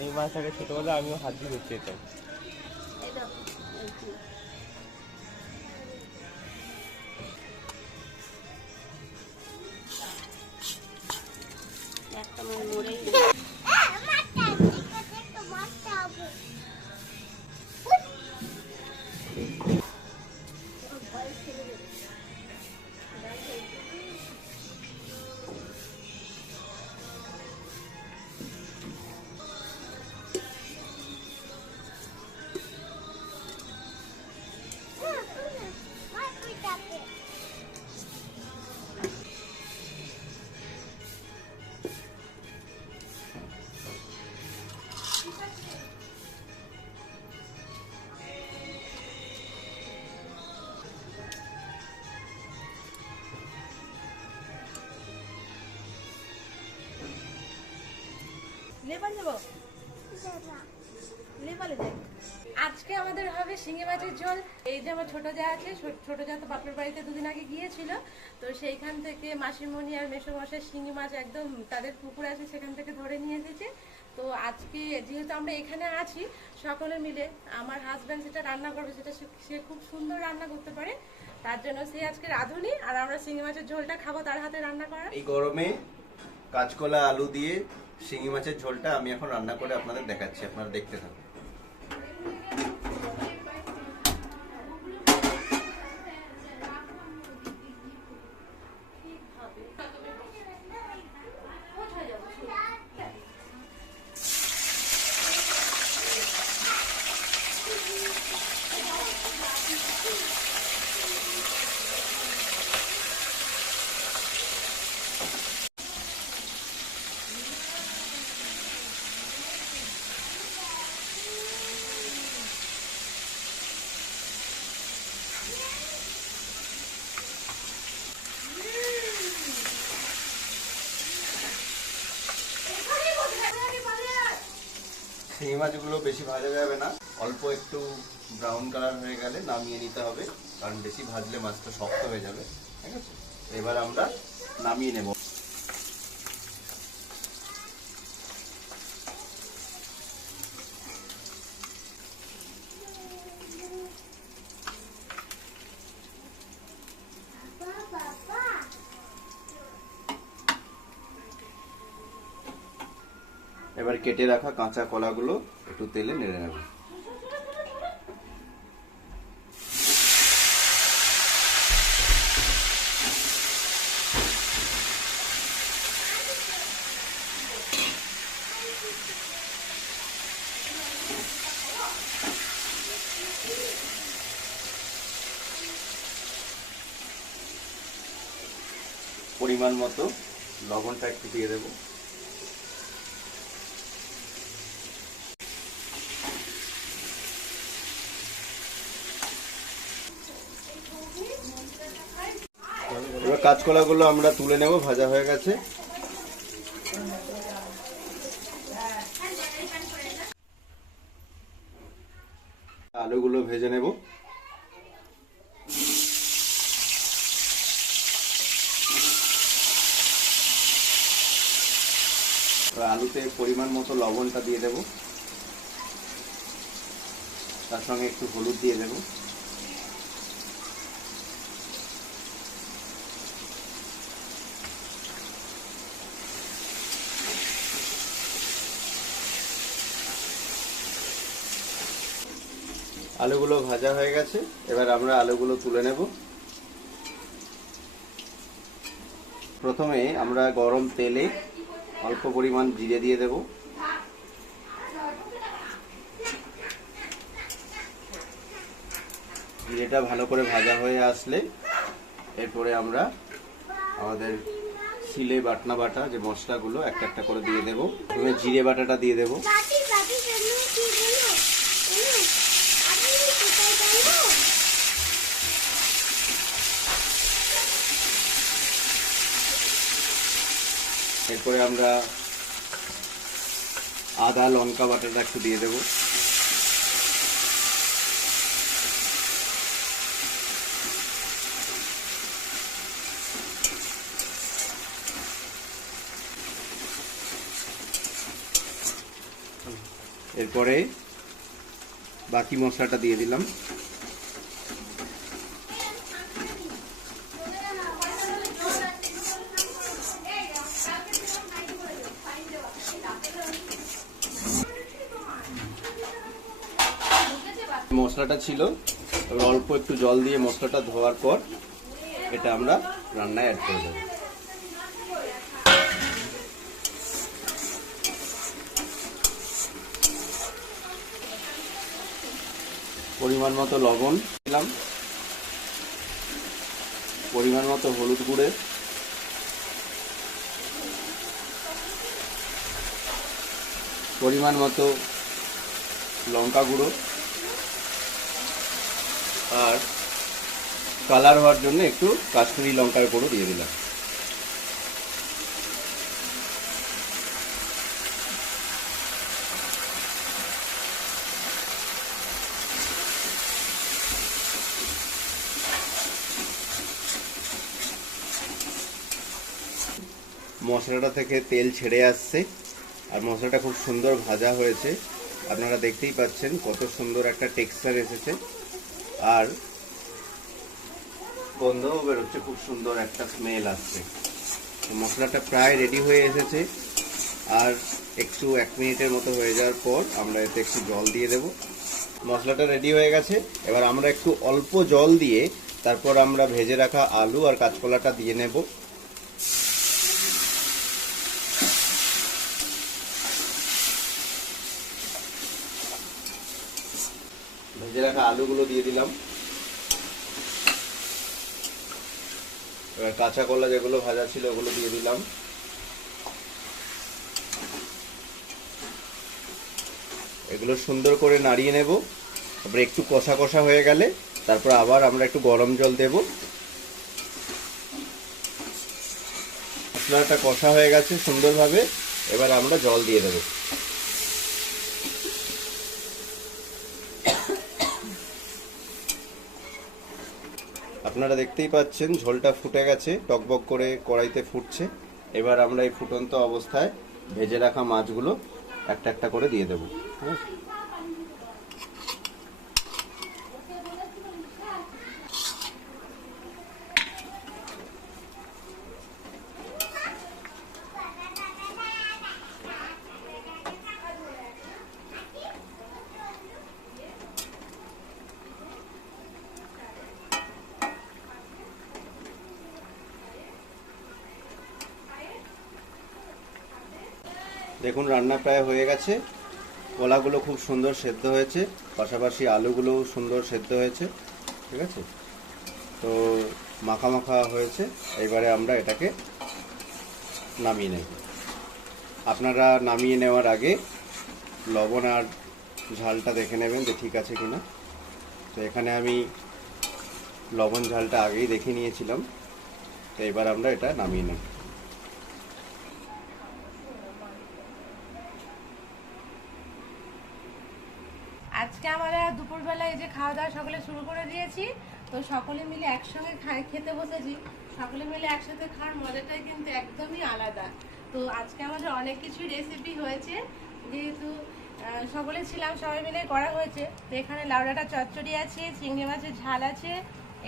এই মাছ আগে ছোটবেলা আমিও হাত দিয়ে ধরতে যেতাম। একটা মরেই গেছে। লেবাল নেব লেবালে যাই আজকে আমাদের হবে শিঙি মাছের ঝোল। এই যে আমার ছোট যা আছে ছোট যা তো বাপের বাড়িতে দুদিন আগে গিয়েছিল। তো সেইখান থেকে মাসিমণি আর শিঙি মাছ একদম তাদের পুকুর আছে, সেখান থেকে ধরে নিয়ে এসেছে। তো আজকে যেহেতু আমরা এখানে আছি, সকলে মিলে আমার হাজব্যান্ড যেটা রান্না করবে সেটা সে খুব সুন্দর রান্না করতে পারে। তার জন্য সে আজকে রাঁধুনি, আর আমরা শিঙি মাছের ঝোলটা খাব তার হাতে রান্না করা এই গরমে কাঁচকলা আলু দিয়ে শিঙি মাছের ঝোলটা আমি এখন রান্না করে আপনাদের দেখাচ্ছি আপনারা দেখতে থাকুন। শিঙি মাছগুলো বেশি ভাজা যাবে না, অল্প একটু ব্রাউন কালার হয়ে গেলে নামিয়ে নিতে হবে, কারণ বেশি ভাজলে মাছটা শক্ত হয়ে যাবে, ঠিক আছে? এবার আমরা নামিয়ে নেব এবার কেটে রাখা কাঁচা কলাগুলো একটু তেলে নেড়ে নেব। পরিমাণ মতো লবণটা একটু দিয়ে দেবো এবার কাঁচকলাগুলো আমরা তুলে নেব, ভাজা হয়ে গেছে। আলুগুলো ভেজে নেব। আলুতে পরিমাণ মতো লবণটা দিয়ে দেব। তার সঙ্গে একটু হলুদ দিয়ে দেবো। আলুগুলো ভাজা হয়ে গেছে। এবার আমরা আলুগুলো তুলে নেব। প্রথমে আমরা গরম তেলে অল্প পরিমাণ জিরে দিয়ে দেব। জিরেটা ভালো করে ভাজা হয়ে আসলে এরপরে আমরা আমাদের সিলে বাটনা বাটা যে মশলাগুলো, একটা একটা করে দিয়ে দেবো। প্রথমে জিরে বাটাটা দিয়ে দেবো। এরপরে আমরা আদা লঙ্কা বাটাটা একটু দিয়ে দেব। এরপরে বাকি মশলাটা দিয়ে দিলাম। মশলাটা ছিল। এবার অল্প একটু জল দিয়ে মশলাটা ধোয়ার পর এটা আমরা রান্নায় অ্যাড করে দেবো। পরিমাণ মতো লবণ দিলাম। পরিমাণ মতো হলুদ গুঁড়ে। পরিমাণ মতো লঙ্কা গুঁড়ো। আর কালার হওয়ার জন্য একটু কাশ্মীরি লঙ্কার গুঁড়ো দিয়ে দিলাম। মশলাটা থেকে তেল ছেড়ে আসছে, আর মশলাটা খুব সুন্দর ভাজা হয়েছে। আপনারা দেখতেই পাচ্ছেন কত সুন্দর একটা টেক্সচার এসেছে। আর গন্ধও বেরোচ্ছে, খুব সুন্দর একটা স্মেল আসছে। মশলাটা প্রায় রেডি হয়ে এসেছে। আর একটু এক মিনিটের মতো হয়ে যাওয়ার পর আমরা এতে একটু জল দিয়ে দেব। মশলাটা রেডি হয়ে গেছে। এবার আমরা একটু অল্প জল দিয়ে তারপর আমরা ভেজে রাখা আলু আর কাঁচকলাটা দিয়ে নেব। ভেজে রাখা আলুগুলো দিয়ে দিলাম। এবার কাঁচা কলা যেগুলো ভাজা ছিল ওগুলো দিয়ে দিলাম। এগুলো সুন্দর করে নাড়িয়ে নেব। তারপরে একটু কষা কষা হয়ে গেলে তারপর আবার আমরা একটু গরম জল দেব। মশলাটা কষা হয়ে গেছে সুন্দরভাবে। এবার আমরা জল দিয়ে দেবো। আপনারা দেখতেই পাচ্ছেন, ঝোলটা ফুটে গেছে, টকবক করে কড়াইতে ফুটছে। এবার আমরা এই ফুটন্ত অবস্থায় ভেজে রাখা মাছগুলো একটা একটা করে দিয়ে দেবো। হ্যাঁ? দেখুন, রান্না প্রায় হয়ে গেছে। কলাগুলো খুব সুন্দর সেদ্ধ হয়েছে। পাশাপাশি আলুগুলোও সুন্দর সেদ্ধ হয়েছে। ঠিক আছে? তো মাখা মাখা হয়েছে। এবারে আমরা এটাকে নামিয়ে নেব। আপনারা নামিয়ে নেওয়ার আগে লবণ আর ঝালটা দেখে নেবেন যে ঠিক আছে কিনা। তো এখানে আমি লবণ ঝালটা আগেই দেখে নিয়েছিলাম। তো এবার আমরা এটা নামিয়ে নেব আজকে আমরা দুপুরবেলা এই যে খাওয়া দাওয়া সকলে শুরু করে দিয়েছি। তো সকলে মিলে একসঙ্গে খেতে বসেছি। সকলে মিলে একসাথে খাওয়ার মজাটাই কিন্তু একদমই আলাদা। তো আজকে আমাদের অনেক কিছুই রেসিপি হয়েছে। যেহেতু সকলে ছিলাম, সবাই মিলে করা হয়েছে। তো এখানে লাউডাটা চচ্চড়ি আছে, চিংড়ি মাছের ঝাল আছে।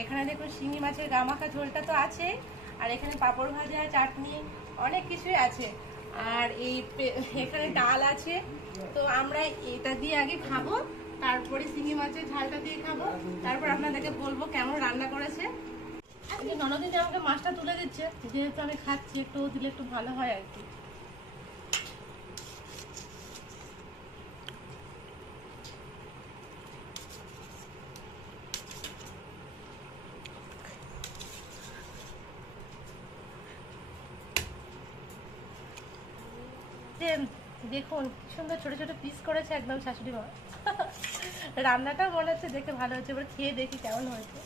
এখানে দেখুন, শিঙি মাছের গামাখা ঝোলটা তো আছে আর এখানে পাঁপড় ভাজা, চাটনি, অনেক কিছুই আছে। আর এই এখানে ডাল আছে। তো আমরা এটা দিয়ে আগে খাব। তারপরে শিঙি মাছের ঝালটা দিয়ে খাব। তারপর আপনাদেরকে বলব কেমন রান্না করেছে। ননদিনী আমাকে মাছটা তুলে দিচ্ছে। যেহেতু আমি খাচ্ছি, একটু দিলে একটু ভালো হয় আর কি। দেখুন সুন্দর ছোট ছোট পিস করেছে একদম শাশুড়ি মা। রান্নাটা মনে হচ্ছে দেখে ভালো হয়েছে এবার খেয়ে দেখি কেমন হয়েছে।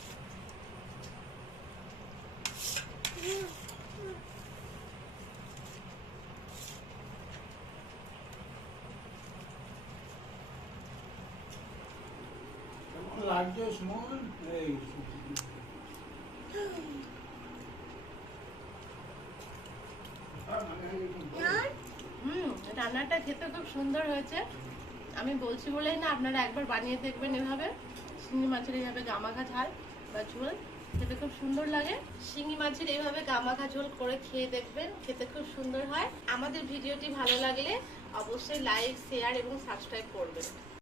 লাগছে সময় রান্নাটা খেতে খুব সুন্দর হয়েছে। আমি বলছি বলেই না, আপনারা একবার বানিয়ে দেখবেন এভাবে। শিঙি মাছের এইভাবে গামাখা ঝাল বা ঝোল, খেতে খুব সুন্দর লাগে। শিঙি মাছের এইভাবে গামাখা ঝোল করে খেয়ে দেখবেন, খেতে খুব সুন্দর হয়। আমাদের ভিডিওটি ভালো লাগলে অবশ্যই লাইক শেয়ার এবং সাবস্ক্রাইব করবেন।